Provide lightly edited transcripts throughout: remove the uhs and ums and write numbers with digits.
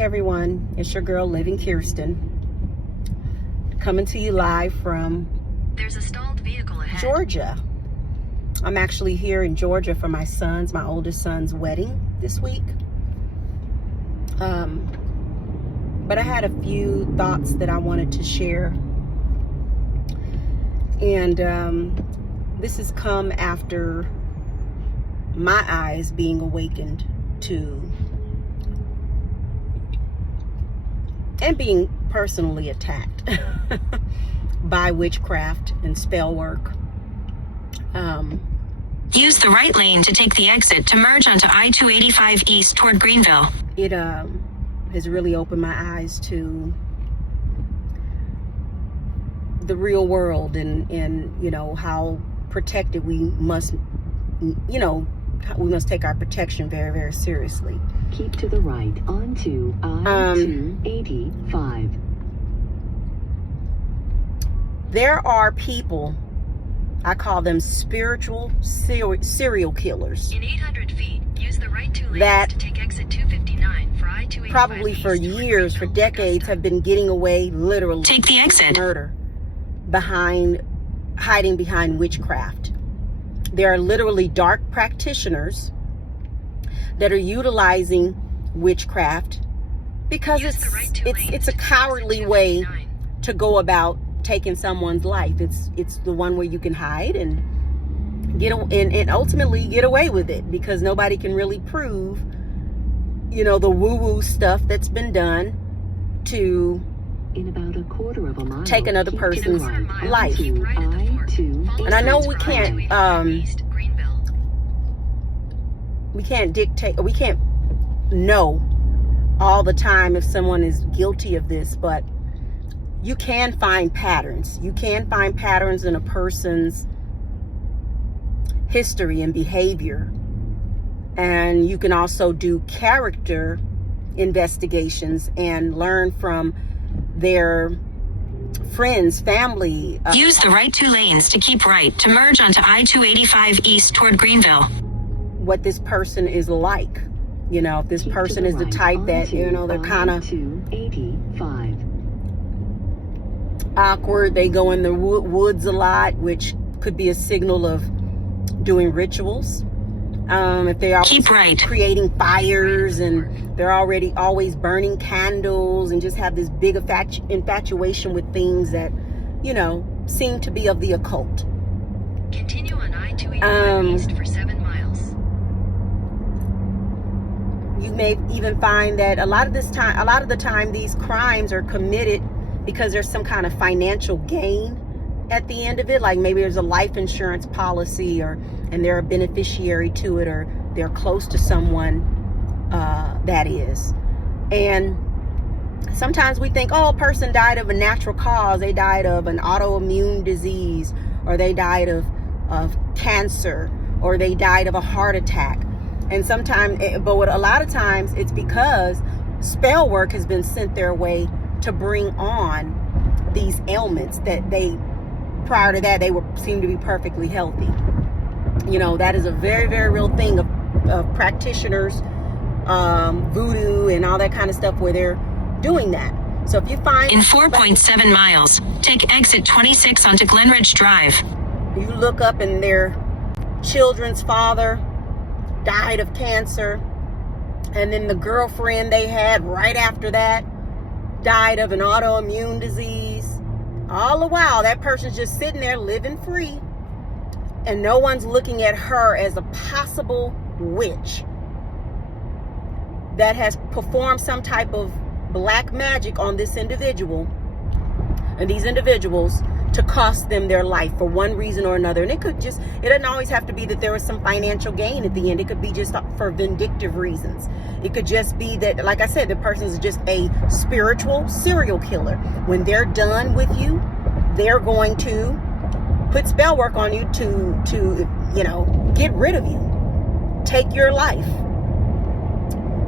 everyone, it's your girl Living Kirsten, coming to you live from There's a stalled vehicle ahead. Georgia. I'm actually here in Georgia for my oldest son's wedding this week. But I had a few thoughts that I wanted to share, and this has come after my eyes being awakened to and being personally attacked by witchcraft and spell work. Use the right lane to take the exit to merge onto I-285 East toward Greenville. It has really opened my eyes to the real world and you know, how protected we must, you know, we must take our protection very, very seriously. Keep to the right onto I-285. There are people, I call them spiritual serial killers. In 800 feet, use the right two lanes that to take exit 259 for I-285 probably East for toward years, for Greenville, decades, Augusta. have been getting away, literally, Take the exit. murder, hiding behind witchcraft. There are literally dark practitioners that are utilizing witchcraft because Use the right two lanes it's a to cowardly exit way 259. to go about taking someone's life. It's the one where you can hide and and ultimately get away with it, because nobody can really prove, you know, the woo-woo stuff that's been done to In about a quarter of a mile, take another keep to the person's right life. onto Right at the fork. I-285. Follow And I know signs we for can't, I-285 East, Greenville. we can't dictate, we can't know all the time if someone is guilty of this, but you can find patterns. You can find patterns in a person's history and behavior. And you can also do character investigations and learn from their friends, family. Use the right two lanes to keep right to merge onto I-285 East toward Greenville. What this person is like. You know, if this Keep to person the is the right type that, you know, they're onto kind of I-285. awkward. They go in the woods a lot, which could be a signal of doing rituals. If they are Keep right. creating fires and they're always burning candles and just have this big infatuation with things that, you know, seem to be of the occult. Continue on I-285 East for 7 miles. You may even find that a lot of the time these crimes are committed because there's some kind of financial gain at the end of it. Like maybe there's a life insurance policy, and they're a beneficiary to it, or they're close to someone that is. And sometimes we think, oh, a person died of a natural cause. They died of an autoimmune disease, or they died of cancer, or they died of a heart attack. And sometimes, but a lot of times it's because spell work has been sent their way to bring on these ailments that prior to that, they seemed to be perfectly healthy. You know, that is a very, very real thing of practitioners, voodoo and all that kind of stuff, where they're doing that. So if you find In 4.7 miles, take exit 26 onto Glenridge Drive. you look up and their children's father died of cancer, and then the girlfriend they had right after that died of an autoimmune disease, all the while that person's just sitting there living free, and no one's looking at her as a possible witch that has performed some type of black magic on this individual and these individuals to cost them their life for one reason or another. And it doesn't always have to be that there was some financial gain at the end. It could be just for vindictive reasons. It could just be that, like I said, the person is just a spiritual serial killer. When they're done with you, they're going to put spell work on you to you know, get rid of you, take your life.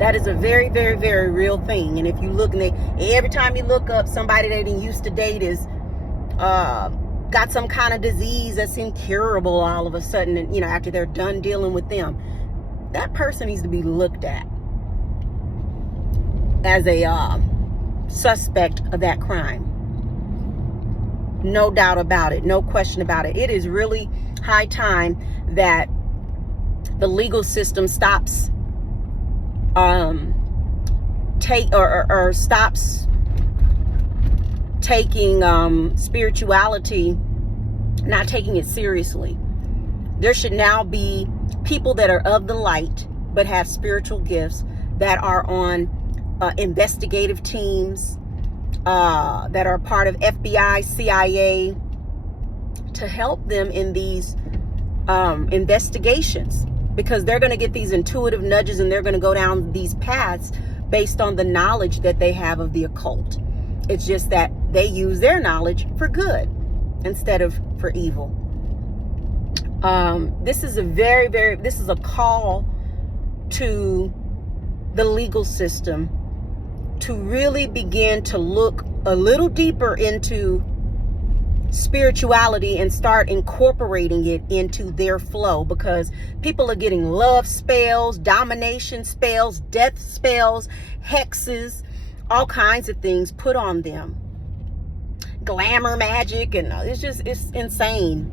That is a very, very, very real thing. And if you look, every time you look up, somebody that you used to date is got some kind of disease that's incurable all of a sudden, and you know, after they're done dealing with them, that person needs to be looked at. as a suspect of that crime. No doubt about it. No question about it. It is really high time that the legal system stops stops taking spirituality, not taking it seriously. There should now be people that are of the light but have spiritual gifts that are on investigative teams, that are part of FBI, CIA, to help them in these investigations, because they're going to get these intuitive nudges and they're going to go down these paths based on the knowledge that they have of the occult. It's just that they use their knowledge for good instead of for evil. This is this is a call to the legal system to really begin to look a little deeper into spirituality and start incorporating it into their flow, because people are getting love spells, domination spells, death spells, hexes, all kinds of things put on them, glamour magic, and it's insane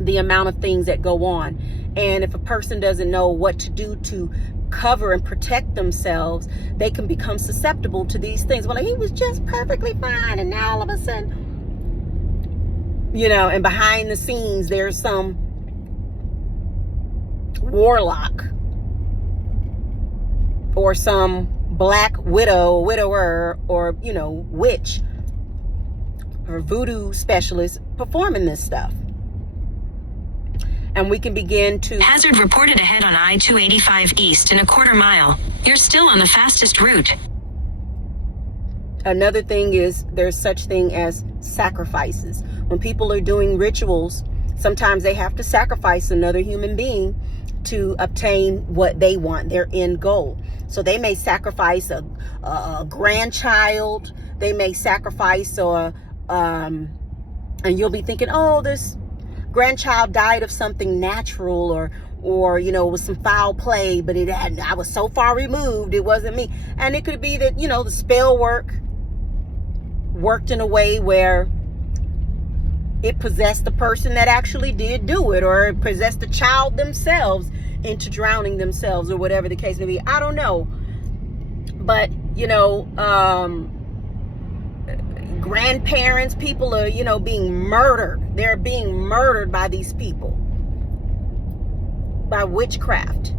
the amount of things that go on. And if a person doesn't know what to do to cover and protect themselves, they can become susceptible to these things. Well, he was just perfectly fine, and now all of a sudden, and behind the scenes there's some warlock or some black widower, or witch or voodoo specialist performing this stuff. And we can begin to... Hazard reported ahead on I-285 East in a quarter mile. You're still on the fastest route. Another thing is there's such thing as sacrifices. When people are doing rituals, sometimes they have to sacrifice another human being to obtain what they want, their end goal. So they may sacrifice a grandchild. They may sacrifice and you'll be thinking, oh, this grandchild died of something natural, or was some foul play, but I was so far removed, it wasn't me. And it could be that, the spell worked in a way where it possessed the person that actually did do it, or it possessed the child themselves into drowning themselves, or whatever the case may be. I don't know. But, grandparents, people are, being murdered. They're being murdered by these people, by witchcraft.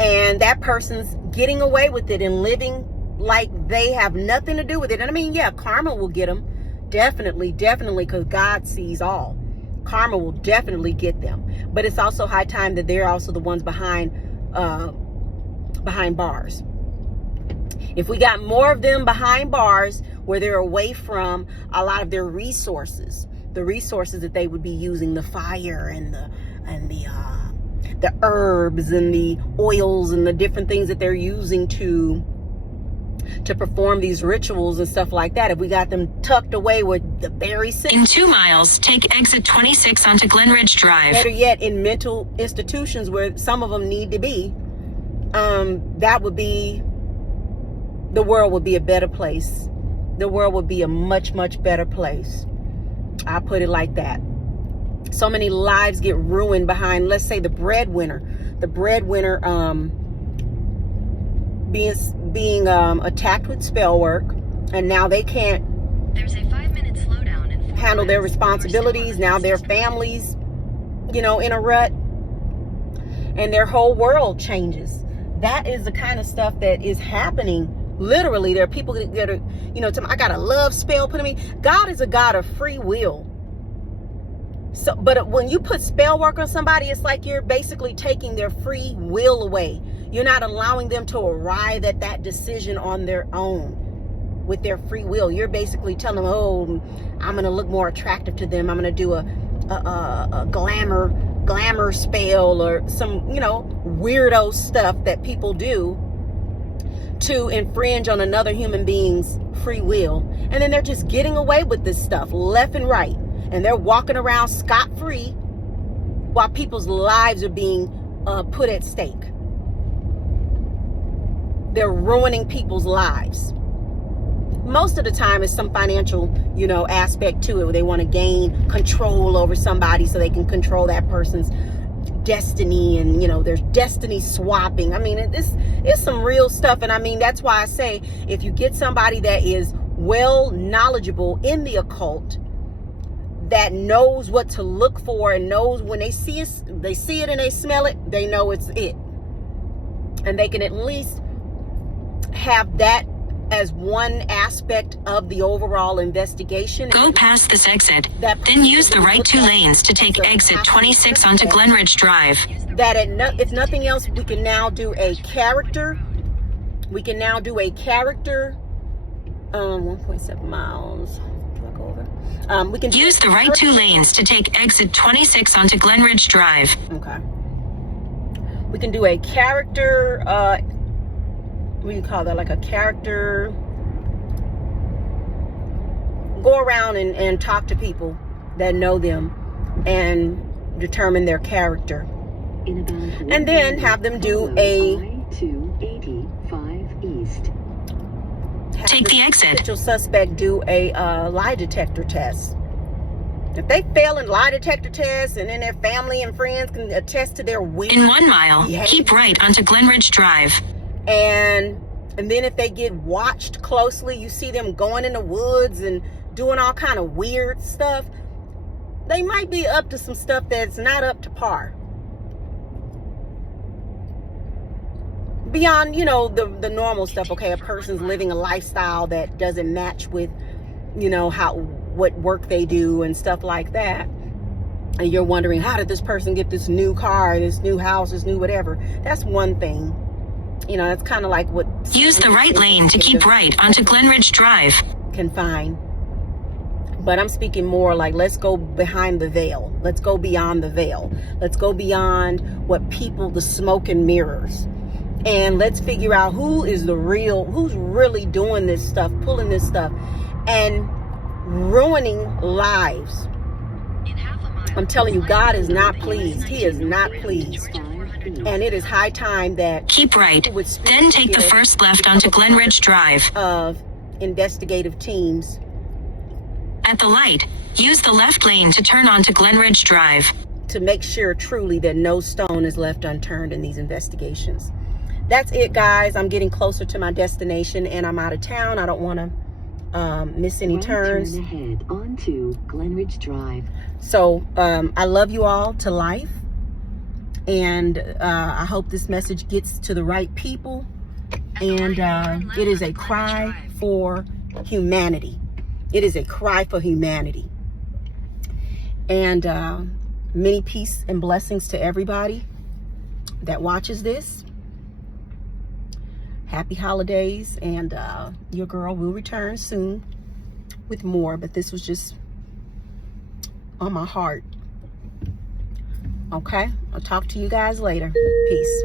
And that person's getting away with it and living like they have nothing to do with it. And I mean, yeah, karma will get them. Definitely, because God sees all. Karma will definitely get them. But it's also high time that they're also the ones behind bars. If we got more of them behind bars, where they're away from a lot of their resources, the resources that they would be using, the fire and the herbs and the oils and the different things that they're using to perform these rituals and stuff like that, if we got them tucked away with the very sick. In 2 miles, take exit 26 onto Glenridge Drive. Better yet, in mental institutions where some of them need to be, that would be, the world would be a better place. The world would be a much, much better place. I put it like that. So many lives get ruined behind, let's say, the breadwinner being attacked with spell work, and now they can't handle their responsibilities. Now their families, in a rut, and their whole world changes. That is the kind of stuff that is happening. Literally, there are people that are, I got a love spell put on me. God is a God of free will. So, but when you put spell work on somebody, it's like you're basically taking their free will away. You're not allowing them to arrive at that decision on their own with their free will. You're basically telling them, oh, I'm going to look more attractive to them. I'm going to do a glamour spell, or some, weirdo stuff that people do to infringe on another human being's free will. And then they're just getting away with this stuff left and right. And they're walking around scot-free while people's lives are being put at stake. they're ruining people's lives. Most of the time it's some financial, aspect to it, where they want to gain control over somebody so they can control that person's destiny, and there's destiny swapping. I mean, it's some real stuff. And I mean, that's why I say, if you get somebody that is well knowledgeable in the occult, that knows what to look for and knows when they see it and they smell it, they know it's it, and they can at least have that as one aspect of the overall investigation. Go past this exit, then use the right 2 lanes to take exit 26 onto Glenridge Drive. That if nothing else, we can now do a character. 1.7 miles. Do I go over? We can use the right 2 lanes to take exit 26 onto Glenridge Drive. Okay. We can do a character. We can call that like a character. Go around and talk to people that know them and determine their character. And then have them do a I-285 East. Take the exit. Potential suspect do a lie detector test. If they fail in lie detector tests, and then their family and friends can attest to their weird In 1 mile, behavior, keep right onto Glenridge Drive. and then if they get watched closely, you see them going in the woods and doing all kind of weird stuff, they might be up to some stuff that's not up to par. Beyond, the normal stuff. Okay, a person's living a lifestyle that doesn't match with, what work they do and stuff like that. And you're wondering, how did this person get this new car, this new house, this new whatever? That's one thing. That's kind of like what... Use the right lane to keep right onto Glenridge Drive. Can find. But I'm speaking more like, let's go behind the veil. Let's go beyond the veil. Let's go beyond the smoke and mirrors. And let's figure out who's really doing this stuff, pulling this stuff, and ruining lives. I'm telling you, God is not pleased. He is not pleased. And it is high time that... Keep right, then take the first left onto Glenridge Drive. ...of investigative teams. At the light, use the left lane to turn onto Glenridge Drive. To make sure truly that no stone is left unturned in these investigations. That's it, guys. I'm getting closer to my destination and I'm out of town. I don't want to miss any turns. Turn ahead onto Glenridge Drive. So I love you all to life. And I hope this message gets to the right people. And it is a cry for humanity. It is a cry for humanity. And many peace and blessings to everybody that watches this. Happy holidays. And your girl will return soon with more. But this was just on my heart. Okay? I'll talk to you guys later. Peace.